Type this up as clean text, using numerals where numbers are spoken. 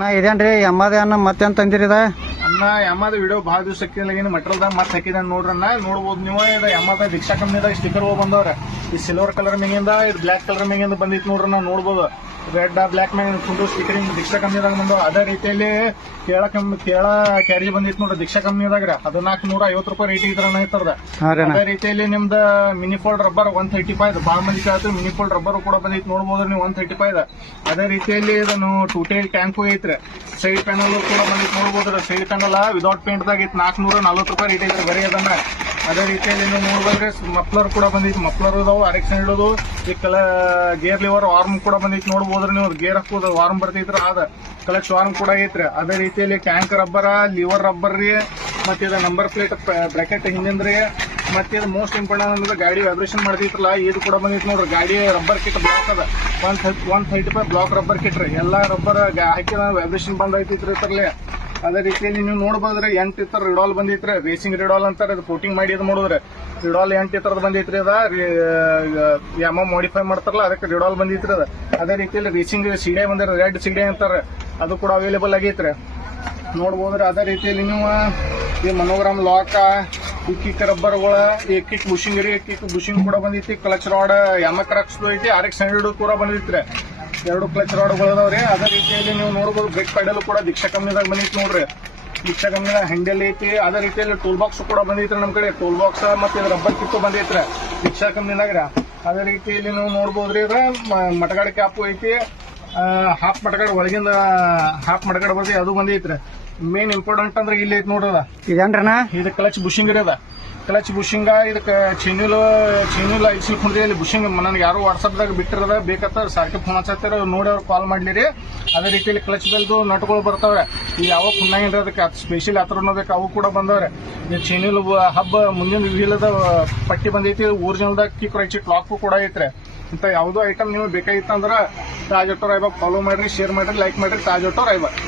ನಾ ಇದೇನ್ರಿ ಎಮ್ಮದ ಅನ್ನ ಮತ್ತೆಂತ ತಂದಿರಿ ಇದ ಅನ್ನ ಎಮ್ಮದ ವಿಡಿಯೋ ಭಾಳ ದಿವಸ ಮಟ್ರಲ್ದಾಗ ಮತ್ತೆ ಹಾಕಿದ ನೋಡ್ರನ್ನ ನೋಡ್ಬೋದು ನೀವು. ಇದು ಎಮ್ಮದ ದೀಕ್ಷಾ ಕಂಪ್ನಿದಾಗ ಸ್ಟಿಕರ್ ಬಂದವ್ರ. ಈ ಸಿಲ್ವರ್ ಕಲರ್ ಮೇಗಿಂದ ಇದು ಬ್ಲಾಕ್ ಕಲರ್ ಮೇಗಿಂದ ಬಂದಿತ್ತು ನೋಡ್ರನ್ನ ನೋಡ್ಬೋದು. ರೆಡ್ ಬ್ಲಾಕ್ ಮ್ಯಾಗ ಫುಲ್ ಸ್ಟಿಕರಿಂಗ್ ದೀಕ್ಷಾ ಕಂಪ್ನಿದಾಗ ಬಂದವ. ಅದೇ ರೀತಿಯಲ್ಲಿ ಕೇಳ ಕ್ಯಾರಿ ಬಂದಿತ್ತು ನೋಡ್ರಿ ದೀಕ್ಷಾ ಕಂಪ್ನಿದಾಗ. ಅದು 450 ರೂಪಾಯಿ ರೇಟ್ ಇದ್ರನ್ನ ಐತದ. ಅದೇ ರೀತಿಯಲ್ಲಿ ನಿಮ್ದ ಮಿನಿ ಫೋಲ್ಡ್ ರಬ್ಬರ್ 135 ಭಾಳ ಮಂದಿ ಕೇಳ್ತೀವಿ. ಮಿನಿ ಫೋಲ್ಡ್ ರಬ್ಬರ್ ಕೂಡ ಬಂದಿತ್ತು ನೋಡ್ಬೋದು ನೀವು 135. ಅದೇ ರೀತಿಯಲ್ಲಿ ಇದನ್ನು 2 ಟೈಲ್ ಟ್ಯಾಂಕು ಐತ್ರಿ. ಸೈಡ್ ಪ್ಯಾನಲ್ ಕೂಡ ಬಂದಿತ್ತು ನೋಡ್ಬೋದ್ರಿ. ಸೈಡ್ ಪ್ಯಾನಲ್ ವಿದೌಟ್ ಪೇಂಟ್ ದಾಗ ಐತಿ 440 ರೂಪಾಯಿ ರೇಟ್ ಐತ್ರಿ ಬರೀ ಅದನ್ನ. ಅದೇ ರೀತಿಯಲ್ಲಿ ನೀವು ನೋಡ್ಬೋದ್ರಿ ಮಫ್ಲರ್ ಕೂಡ ಬಂದಿತ್ತು. ಮಫ್ಲರ್ ಇದಾವು RX ಇಡೋದು. ಈ ಗೇರ್ ಲಿವರ್ ವಾರ್ಮ್ ಕೂಡ ಬಂದಿತ್ತು ನೋಡ್ಬೋದ್ರಿ ನೀವು. ಗೇರ್ ಹಾಕೋದು ವಾರ್ಮ್ ಬರ್ತೈತ್ರಿ. ಅದ ಕ್ಲಚ್ ವಾರ್ಮ್ ಕೂಡ ಐತ್ರಿ. ಅದೇ ರೀತಿಯಲ್ಲಿ ಟ್ಯಾಂಕ್ ರಬ್ಬರ, ಲಿವರ್ ರಬ್ಬರ್ ರೀ, ಮತ್ತೆ ಇದು ನಂಬರ್ ಪ್ಲೇಟ್ ಬ್ರಾಕೆಟ್ ಹಿಂದಿಂದ್ರಿ. ಮತ್ತೆ ಇದು ಮೋಸ್ಟ್ ಇಂಪಾರ್ಟೆಂಟ್ ಅಂದ್ರೆ ಗಾಡಿ ವೈಬ್ರೇಷನ್ ಮಾಡ್ತಿತ್ರಲ್ಲ ಇದು ಕೂಡ ಬಂದಿತ್ತು ನೋಡ್ರಿ. ಗಾಡಿ ರಬ್ಬರ್ ಕಿಟ್ ಬ್ಲಾಕ್ ಅದ 135 ಬ್ಲಾಕ್ ರಬ್ಬರ್ ಕಿಟ್ ರೀ. ಎಲ್ಲಾ ರಬ್ಬರ್ ಹಾಕಿದ ವೈಬ್ರೇಷನ್ ಬಂದ್ ಐತಿತ್ರಿ ಇದ್ರಲ್ಲಿ. ಅದೇ ರೀತಿಯಲ್ಲಿ ನೀವು ನೋಡ್ಬೋದ್ರಿ 8 ಇತರ ರಿಡಾಲ್ ಬಂದಿತ್ರಿ. ರೇಸಿಂಗ್ ರಿಡಾಲ್ ಅಂತಾರೆ. ಅದು ಕೋಟಿಂಗ್ ಮಾಡಿ ಇದು ನೋಡಿದ್ರೆ ರಿಡಾಲ್ 8 ಇತರದ್ ಬಂದಿತ್ರಿ. ಅದ ಎಮ್ಮ ಮಾಡಿಫೈ ಮಾಡ್ತಾರಲ್ಲ ಅದಕ್ಕೆ ರಿಡಾಲ್ ಬಂದಿತ್ರಿ ಅದ. ಅದೇ ರೀತಿಯಲ್ಲಿ ರೇಸಿಂಗ್ ಸಿಡಿ ಬಂದಿರ ರೆಡ್ ಸಿಡಿ ಅಂತಾರೆ. ಅದು ಕೂಡ ಅವೈಲೇಬಲ್ ಆಗೈತ್ರಿ ನೋಡ್ಬೋದ್ರಿ. ಅದೇ ರೀತಿಯಲ್ಲಿ ನೀವು ಈ ಮನೋಗ್ರಾಮ್ ಲಾಕ, ಈ ಕಿಕ್ ರಬ್ಬರ್ಗಳ, ಈ ಕಿಕ್ ಬುಷಿಂಗ್ ರೀ. ಕಿಕ್ ಬುಷಿಂಗ್ ಕೂಡ ಬಂದೈತಿ. ಕ್ಲಚ್ ರಾಡ್ ಕ್ರಾಕ್ಸ್ ಐತಿ. RX 100 ಕೂಡ ಬಂದಿತ್ರಿ. 2 ಕ್ಲಚ್ ರಾಡ್ಗಳು ಅದಾವ್ರಿ. ಅದೇ ರೀತಿಯಲ್ಲಿ ನೀವು ನೋಡ್ಬೋದು ಬ್ರೇಕ್ ಪ್ಯಾಡಲ್ ಕೂಡ ದೀಕ್ಷಾ ಕಂಪ್ನಿದಾಗ ಬಂದಿತ್ತು ನೋಡ್ರಿ. ದೀಕ್ಷಾ ಕಂಪ್ನಿದಾಗ ಹ್ಯಾಂಡಲ್ ಐತಿ. ಅದೇ ರೀತಿಯಲ್ಲಿ ಟೂಲ್ ಬಾಕ್ಸ್ ಕೂಡ ಬಂದೈತ್ರಿ ನಮ್ ಕಡೆ. ಟೂಲ್ ಬಾಕ್ಸ್ ಮತ್ತೆ ರಬ್ಬರ್ ಕಿಟ್ಟು ಬಂದೈತ್ರಿ ದೀಕ್ಷಾ ಕಂಪ್ನಿದಾಗ. ಅದೇ ರೀತಿಯಲ್ಲಿ ನೀವು ನೋಡ್ಬೋದ್ರಿ ಇದ ಮಟಗಾಡ್ ಕ್ಯಾಪು ಐತಿ. ಹಾಫ್ ಮಟಗಾಡ್ ಒಳಗಿಂದ ಹಾಫ್ ಮಟಗಾಡ್ ಬಂದಿ ಅದು ಬಂದೈತ್ರಿ. ಮೇನ್ ಇಂಪಾರ್ಟೆಂಟ್ ಅಂದ್ರೆ ಇಲ್ಲಿ ಐತಿ ನೋಡ್ರದ ಇದೇನ್ರನ ಇದು ಕ್ಲಚ್ ಬುಷಿಂಗ್ ರೀ. ಅದ ಕ್ಲಚ್ ಬುಷಿಂಗ್. ಇದಕ್ಕೆ ಚೈನೂಲ್ ಐಸಿಲ್ ಕುಂದ್ರಿ ಇಲ್ಲಿ ಬುಷಿಂಗ್ ನನಗೆ ಯಾರು ವಾಟ್ಸಪ್ದಾಗ ಬಿಟ್ಟಿರದ ಬೇಕತ್ತ ಸಾರ್ಕೆ ಫೋನ್ ಹಚ್ಚತ್ತಾರ ನೋಡಿ ಅವ್ರು ಕಾಲ್ ಮಾಡ್ಲಿರಿ. ಅದೇ ರೀತಿಯಲ್ಲಿ ಕ್ಲಚ್ ಬೆಲ್ದು ನಟ್ಗಳು ಬರ್ತಾವೆ. ಈ ಯಾವ ಕುನ್ನಾಗಿಲ್ರಿ ಅದಕ್ಕೆ ಸ್ಪೆಷಲ್ ಹತ್ರ ಅನ್ನೋದಕ್ಕೆ ಅವು ಕೂಡ ಬಂದವ್ರೆ. ಈ ಚೈನೂಲ್ ಹಬ್ಬ ಮುಂದಿನ ವೀಲದ ಪಟ್ಟಿ ಬಂದೈತಿ. ಒರಿಜಿನಲ್ದಾಗ ಕಿಕ್ ರೈಟ್ ಲಾಕ್ ಕೂಡ ಐತ್ರಿ. ಇಂಥ ಯಾವುದೋ ಐಟಮ್ ನಿಮಗೆ ಬೇಕಾಗಿತ್ತಂದ್ರೆ ತಾಜ್ ಆಟೋ ರಾಯಬಾಗ್ ಫಾಲೋ ಮಾಡ್ರಿ, ಶೇರ್ ಮಾಡ್ರಿ, ಲೈಕ್ ಮಾಡ್ರಿ. ತಾಜ್ ಆಟೋ ರಾಯಬಾಗ್.